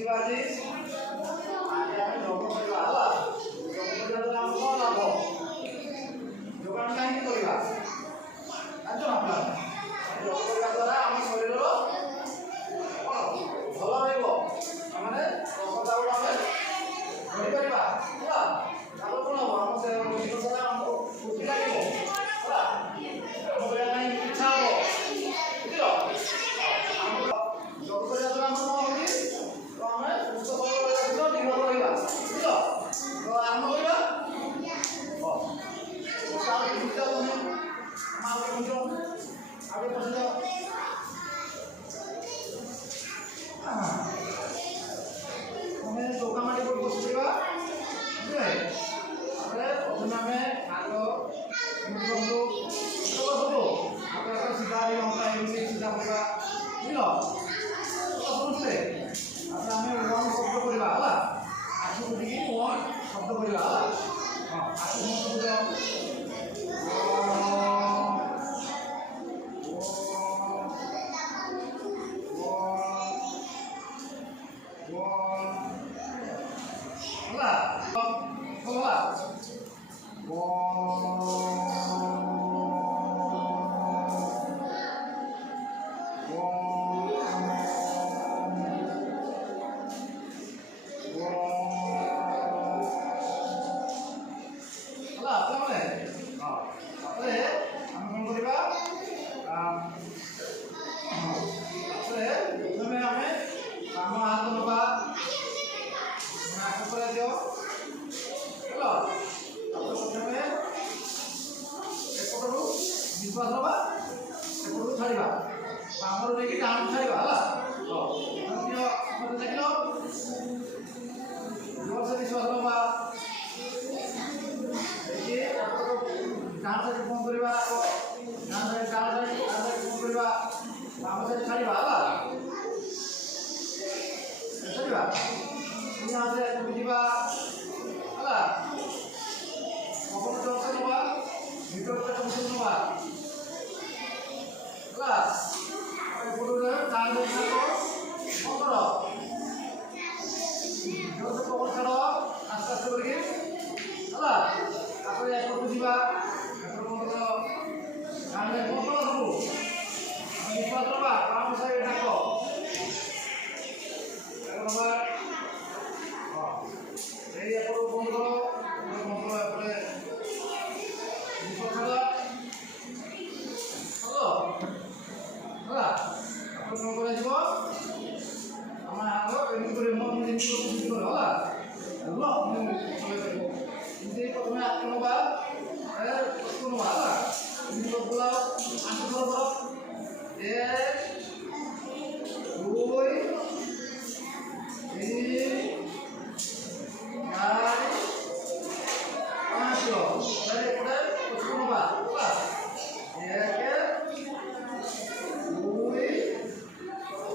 ବସିବା ଆଜି ଆଜି ଆମେ ଯୋଗ କରିବା ହେଲା। ଯୋଗ କରିବା ଦ୍ୱାରା ଆମର କ'ଣ ଲାଭ? ଯୋଗ ଆମେ କାହିଁକି କରିବା ଜାଣିଛ ନା ଆପଣ? ଯୋଗ କରିବା ଦ୍ୱାରା ଆମ ଶରୀରର କ'ଣ ଭଲ ରହିବ। ମାନେ ରକ୍ତଚାପ ଆମେ ବଢ଼ିପାରିବା ହେଲା। ତାପରେ କ'ଣ ହେବ? ଆମ ଦିନ ସାରା ଆମକୁ ଫୁର୍ତ୍ତି ଲାଗିବ ହେଲା। କାମ କରିବା ପାଇଁ ଇଚ୍ଛା ହେବ ବୁଝିଲ। ଯୋଗ କରିବା ଦ୍ୱାରା ଆମର କ'ଣ ହେଉଛି? ତ ଆମେ ସୁସ୍ଥ ସବଳ ରହିବା ସହିତ ନିରୋଗ ରହିବା ବୁଝିଲ। ତ ଆରମ୍ଭ କରିବା। ଆମେ ଚୌକା ମାଟି ଉପରେ ବସିଥିବା ବୁଝିଲେ। ତାପରେ ପ୍ରଥମେ ଆମେ ଆଗ ସବୁ ଆଗ ସିଧା ଅଣ୍ଟା ଏମିତି ସିଧା କରିବା ବୁଝିଲ ସମସ୍ତେ। ତାପରେ ଆମେ ୱାନ୍ ଶବ୍ଦ କରିବା ହେଲା। ଆଖି ବୁଝିକି ୱାନ୍ ଶବ୍ଦ କରିବା ହେଲା। ହଁ ଆଖି ଶବ୍ଦ ନିଶ୍ୱାସ ନେବା ଏପଟକୁ ଛାଡ଼ିବା ବାମରୁ ନେଇକି ଡାହାଣକୁ ଛାଡ଼ିବା ହେଲା। ଦେଖିଲ ଜୋରସେ ନିଶ୍ୱାସ ନେବା ନେଇକି ଡାହାଣ ସାଇଡ୍ ବନ୍ଦ କରିବା। ଡାହାଣ ସାଇଡ୍ ବନ୍ଦ କରିବା। ବାମ ସାଇଡ୍ ଛାଡ଼ିବା ହେଲା। ଛାଡ଼ିବା ପୁଣି ହାତରେ ବୁଝିବା ହେଲା। ପବନ ଜୋରସେ ନେବା ଭିତର ପେଟ ଭିତରୁ ନେବା ହେଲା। ଏପଟୁ ଡାହାଣ ସାଇଡ୍ କ'ଣ କର ଜୋରସେ ପବନ ଛାଡ଼ ଆସ୍ତେ ଆସ୍ତେ କରିକି ହେଲା। ତାପରେ ଏପଟକୁ ଯିବା ଏପଟ ବନ୍ଦ କର। ଡାହାଣ ସାଇଡ୍ ବନ୍ଦ କର ସବୁ। ନିଶ୍ୱାସ ନେବା ବାମ ସାଇଡ୍ ଡାକ ନେବା। ହଁ ଏଇ ଏପଟକୁ ବନ୍ଦ କର। ଏପଟେ ନିଶ୍ୱାସ ଛାଡ଼ ହେଲା। ଆପଣ କ'ଣ କରାଯିବ? ଆମେ ଆଗ ଏମିତି କରିବ ମୁଁ ଯେମିତି କରୁଛି କର ହେଲା। ଏମିତି ପ୍ରଥମେ ଆଠ ନେବା ନେବା ହେଲା। ଏମିତି ବୁଲା 8 ଥର କର। 1 2 3 4 5 ଏପଟେ ପଛକୁ ନେବା ହେଲା। 1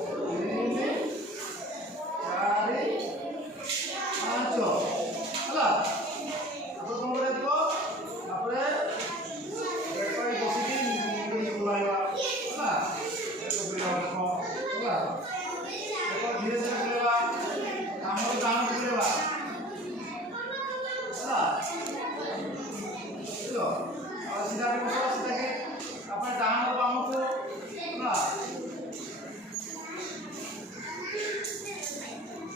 2 3 4 5 ହେଲା। ତାପରେ କ'ଣ କରାଯିବ? ତାପରେ ବସିକି ବୁଲାଇବା ହେଲା। ହେଲା ଧୀରେ ଧୀରେ ବୁଲେଇବା। ଆମର ଡାହାଣ ବୁଲେଇବା ହେଲା। ସିଧା ବସ ସିଧାକେ ଆପଣ ଡାହାଣ ବାମକୁ ହେଲା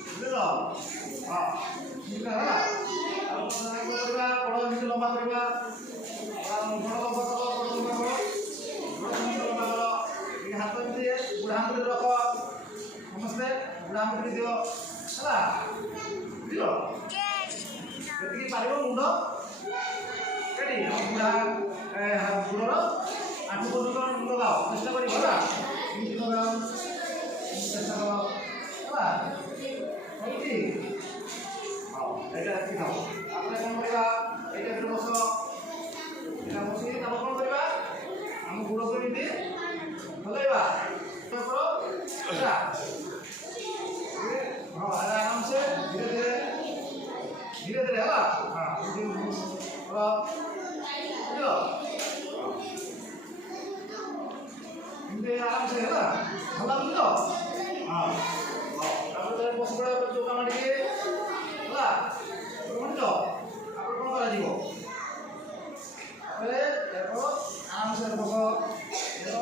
ବୁଝିଲ। ହଁ ଠିକ୍ ହେଲା। ଆଉ କରିବା ବଡ଼ ଏମିତି ଲମ୍ବା କରିବା। ବଡ଼ ଲମ୍ବା କର ବଡ଼ ଲମ୍ବା କର ବଡ଼ ଲମ୍ବା କର। ଟିକେ ହାତ ଏମିତି ବୁଢ଼ା ଆଙ୍ଗୁଠି ରଖ ସମସ୍ତେ ବୁଢ଼ା ଆଙ୍ଗୁଠି ଦିଅ ହେଲା। ବୁଝିଲ ଯେତିକି ପାରିବ ମୁଣ୍ଡ ବୁଢ଼ା ଗୋଡ଼ର ଆଣ୍ଠୁ ପର୍ଯ୍ୟନ୍ତ ଲଗାଅ ଚେଷ୍ଟା କରିବ ହେଲା। ଏମିତି ଲଗାଅ ଚେଷ୍ଟା କର ହେଲା। ହେଉଛି ହଉ ଏଇଟା ଶିଖାଅ। ତାପରେ କ'ଣ କରିବା? ଏଇଟା ଭିତରେ ବସ। ଏଇଟା ବସିକି ତାପରେ କ'ଣ କରିବା? ଆମ ଗୋଡ଼କୁ ଏମିତି ହଲେଇବା ହେଲା। ହଁ ଆରାମସେ ଧୀରେ ଧୀରେ ହେଲା। ହଁ ଏମିତି ଆରାମସେ ହେଲା। ଭଲ ଲାଗୁଛି ତ? ହଁ। ତଳେ ବସି ପଡ଼ିବା ଚୌକା ମାଡ଼ିକି ହେଲା ମଣିଷ ଆପଣ କ'ଣ କରାଯିବ ତାପରେ ଦେଖ ଆରାମସେ ବସ ଦେଖ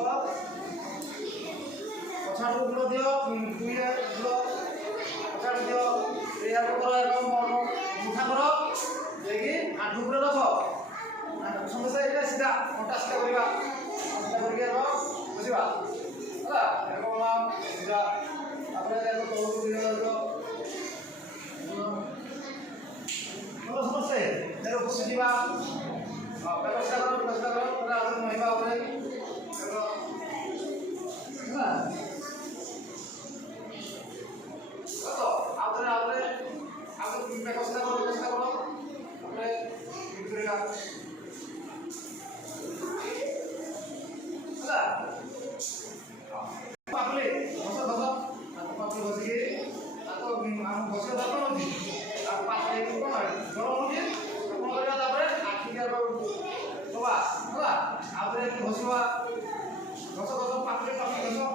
ପଛାଡ଼କୁ ଗୁଡ଼ ଦିଅ ଦୁଇଟା ଗୁଡ଼ ପଛାଡ଼ ଦିଅ ଏହାକୁ କର ମୁଠା କର ଦେଇକି ଆଣ୍ଠୁ ଉପରେ ରଖ ସମସ୍ତେ ଏଇଟା ସିଧା ଅଣ୍ଟା ସିଧା କରିବା ସିଧା କରିକି ବସିବା ହେଲା ସିଧା ତାପରେ ତଳକୁ ଦୁଇ ସମସ୍ତେ ବସିଯିବା ବ୍ୟବସ୍ଥା କର ନହିବା ଉପରେ ହେଲା ଆଉଥରେ ବ୍ୟବସ୍ଥା କର ତାପରେ କରିବା ହେଲା ପାଖରେ ବସ ପାଖରେ ବସିକି ତାକୁ ଆମ ବସିବା ଦରକାର ହେଉଛି ତାକୁ ପାଖରେ କ'ଣ ଗରମ ହେଉଛି କ'ଣ କରିବା ତାପରେ ଆଖିକି ଦେବା ହେଲା ଆଉଥରେ ବସିବା ଘଷ ପାଖରେ ଘଷ